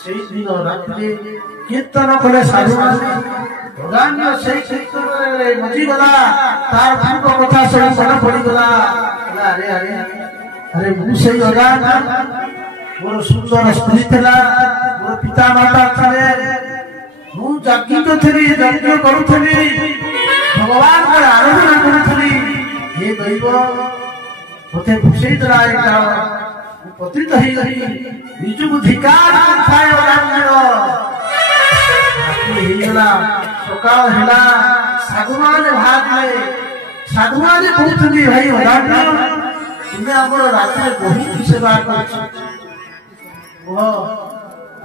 সেই দিন রাত্রে কীর্তন করে সাধু অজান্য সেই কীর্তନରେ মজিগলা তার পূর্ব কথা ସବୁ মনে পড়িগলা। আরে আরে আরে ମୁଁ ସେଇ ଅଜାন্য ମୋର ସୁନ୍ଦର ସ୍ତ୍ରୀ ଥିଲା, ମୋର ପିତା ମାତା ଥିଲେ, ମୁଁ ଯାଜ୍ଞିକ ଥିଲି, ଯଜ୍ଞ କରୁଥିଲି, ଭଗବାନଙ୍କର ଆରାଧନା କରୁଥିଲି। ହେ ଦୈବ ମତେ ଭୁଷେଇ ଦେଲା ଏ କାଳ, ମୁଁ ପତିତ ହେଇଗଲି, ନିଜକୁ ଧିକାର କରୁଥାଏ ଅଜାନ୍ୟର। ହେଇଗଲା ସକାଳ ହେଲା, ସାଧୁମାନେ ବାହାରିଲେ, ସାଧୁମାନେ କହୁଛନ୍ତି ଭାଇ ଅଜାନ୍ୟ ତୁମେ ଆମର ରାତିରେ ବହୁତ ସେବା କରୁଛ,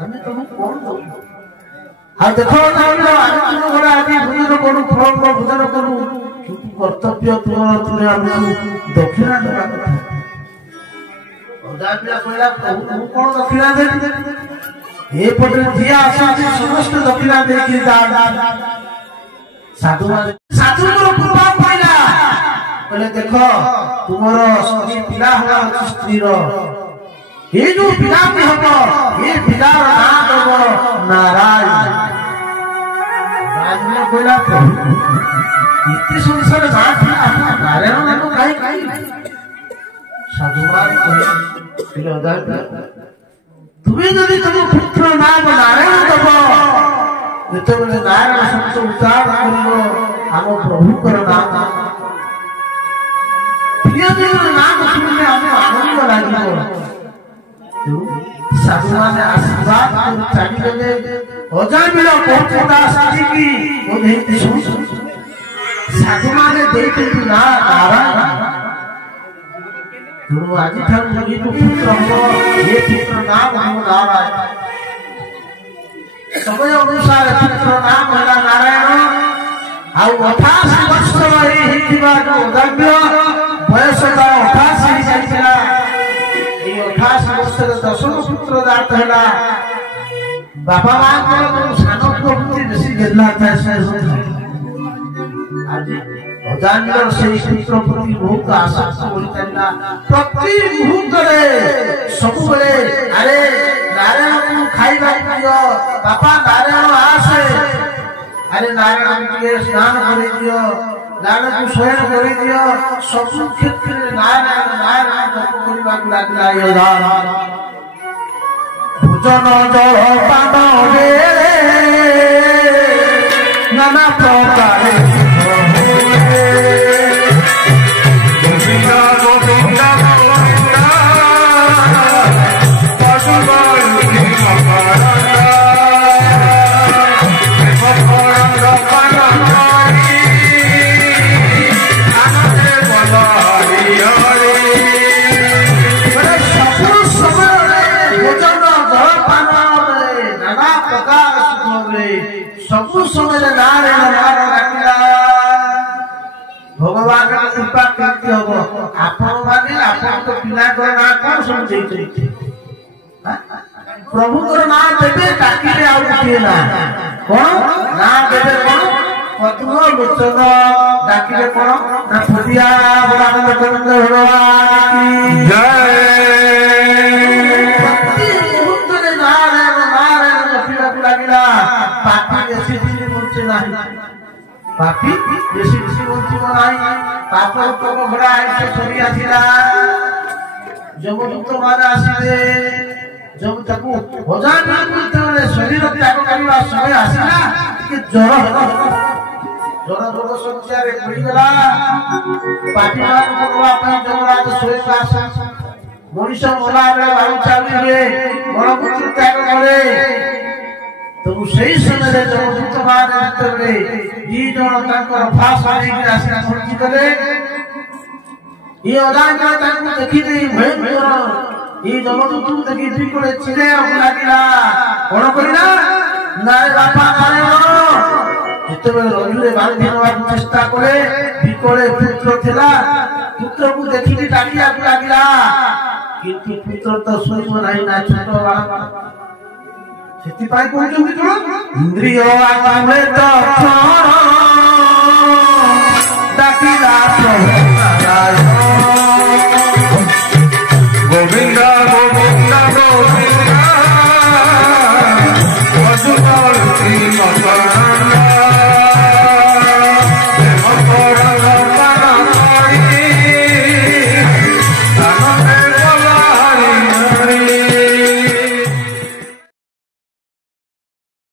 ଆମେ ତମକୁ କଣ ଦବୁ? ଆଉ ଦେଖ ଆମେ ତୁମ ଘରେ ଆଜି ଭୋଜନ କରୁ, ଫଳ ଭୋଜନ କରୁ, କିନ୍ତୁ କର୍ତ୍ତବ୍ୟ ତୁମର ତୁମେ ଆମକୁ ଦକ୍ଷିଣା ଦେବା କଥା। ଅଜାନ୍ୟ କହିଲା ପ୍ରଭୁ ମୁଁ କଣ ଦକ୍ଷିଣା ଦେବି? ଏପଟେ ଯିଏ ଆସନ୍ତି ସମସ୍ତେ ଦକ୍ଷିଣା ଦେଇକି ସାଧୁମାନେ ସାଧୁଙ୍କର କୃପା ପାଇଲା କହିଲେ ଦେଖ ତୁମର ସ୍ତ୍ରୀ ପିଲା ହବାର ଅଛି, ସ୍ତ୍ରୀର ଏ ଯୋଉ ପିଲାଟି ହବ ଏ ପିଲାର ନାଁ ଦବ ନାରାୟଣ। ରାଜନ କହିଲା ପ୍ରଭୁ ଏତେ ସଂସାର ନାଁ ଥିଲା ନାରାୟଣ ନାମ କାହିଁ? ସାଧୁମାନେ କହିଲେ ଅଜାନ୍ୟ তুমি যদি তুমি পুত্র নাম নারায়ণ দেব, যেତେବେଳେ ନାରାୟଣ ଶବ୍ଦ ଉଚ୍ଚାରଣ କରିବ ଆମ ପ୍ରଭୁଙ୍କର ନାମ, ପ୍ରିୟଦେବର ନାମ ଶୁଣିଲେ ଆମେ ଆନନ୍ଦ ଲାଗିବ। ସାଧୁମାନେ ଆଶୀର୍ବାଦ କରି ଚାଲିଗଲେ। ଅଜାମିଳ କହୁଥିଲା ସ୍ତ୍ରୀକି ଓହ୍ଲେଇକି ସାଧୁମାନେ ଦେଇଛନ୍ତି ନା ନାରାୟଣ। ତେଣୁ ଆଜିଠାରୁ ଯେହେତୁ ପୁତ୍ର ହବ ଏ ପୁତ୍ର ନାମ ହବ ନାରାୟଣ। ସମୟ ଅନୁସାରେ ପୁତ୍ର ନାମ ହେଲା ନାରାୟଣ। ଆଉ 88 ବର୍ଷର ହେଇଥିବା ଅଜାନ୍ୟ ବୟସ ତାର 88 ହେଇଯାଇଥିଲା। ଏଇ 88 ବର୍ଷରେ 10ମ ପୁତ୍ର ଜାତ ହେଲା। ବାପା ମାଙ୍କର ସାନ ପୁଅ ପ୍ରତି ବେଶୀ ଗେହ୍ଲା ଥାଏ। ଆଜି ଅଜାନ୍ୟର ସେଇ ପୁତ୍ର ପ୍ରତି ବହୁତ ଆସକ୍ତ ହୋଇ ଚାଲିଲା। ପ୍ରତି ମୁହୂର୍ତ୍ତରେ ସବୁବେଳେ ଆରେ ନାରାୟଣକୁ ଖାଇବାକୁ ଦିଅ, ବାପା ନାରାୟଣ ଆସେ, ଆରେ ନାରାୟଣ ଟିକେ ସ୍ନାନ କରେଇ ଦିଅ, ନାରାୟଣକୁ ଶୟନ କରେଇ ଦିଅ। ସବୁ କ୍ଷେତ୍ରରେ ନାରାୟଣ ନାରାୟଣ ଜପ କରିବାକୁ ଲାଗିଲା। ଭୋଜନ ଜଳ ପାନରେ ନାନା ପ୍ରକାର ସବୁ ସମୟରେ ନାରାୟଣ ନାରାୟଣ ଡାକିଲା। ଭଗବାନଙ୍କ କୃପା କେମିତି ହବ? ଆପଣ ମାନେ ଆପଣଙ୍କ ପିଲାଙ୍କର ନାଁ କଣ ସବୁ ଦେଇଛନ୍ତି? ପ୍ରଭୁଙ୍କର ନାଁ ଦେବେ, ଡାକିଲେ ଆଉ ଗୋଟିଏ ନାଁ କଣ ନାଁ ଦେବେ? କଣ ପଦ୍ମ ଲୋଚନ ଡାକିଲେ କଣ ନା ଫଟିଆ ଭଗବାନ ଗୋବିନ୍ଦ ଭଗବାନ ପ୍ରତି ମୁହୂର୍ତ୍ତରେ ନାରାୟଣ ନାରାୟଣ ଜପିବାକୁ ଲାଗିଲା। ପାପି ବେଶୀ ଦିନ ବଞ୍ଚେ ନାହିଁ, ପାପି ବେଶୀ ବେଶୀ ବଞ୍ଚିବ ନାହିଁ। ପାପର ତମ ଘୋଡ଼ା ଆଇସ ସରି ଆସିଲା। ଯମଦୂତ ମାନେ ଆସିଲେ। ତାକୁ ଅଜାନ୍ୟକୁ ଯେତେବେଳେ ଶରୀର ତ୍ୟାଗ କରିବା ସମୟ ଆସିଲା, ଟିକେ ଜ୍ୱର ହେଲା। ଜ୍ୱର ରୋଗ ଶଯ୍ୟାରେ ପଡ଼ିଗଲା। ପାପୀମାନଙ୍କୁ ଦେବା ପାଇଁ ଯମରାଜ ଶୋଇବାକୁ ଆସେ। ମଣିଷ ମଲା ବେଳେ ବାୟୁ ଚାଲୁ ହୁଏ, ମଳମୂତ୍ର ତ୍ୟାଗ କରେ। ତେଣୁ ସେଇ ସମୟରେ ଯମଦୂତ ମାନେ ଯେତେବେଳେ ଦି ଜଣ ତାଙ୍କର ଫାଶ ନେଇକି ଆସି ପହଞ୍ଚିଗଲେ, ଏ ଅଜାନ୍ୟ ତାଙ୍କୁ ଦେଖିଦେଇ ଭୟଙ୍କର এই জগৎ থেকে বিকলে ছিঁড়ে লাগিলা। কোন করিলা নারে বাপা নারায়ণ যেতবে রজুরে বাঁধি নেওয়ার চেষ্টা করে বিকলে পুত্র ଥିଲା, পুত্রକୁ ଦେଖିକି ডাকিବାକୁ লাগিলা। কিন্তু পুত্র তো শুଣିব ନାହିଁ ନା ଛୋଟ ବାଳକ। ସେଥିପାଇଁ କହୁଛନ୍ତି କଣ ଇନ୍ଦ୍ରିୟ ଆଗରେ ତ ଡାକିଲା ପ୍ରଭୁ ନାରାୟଣ।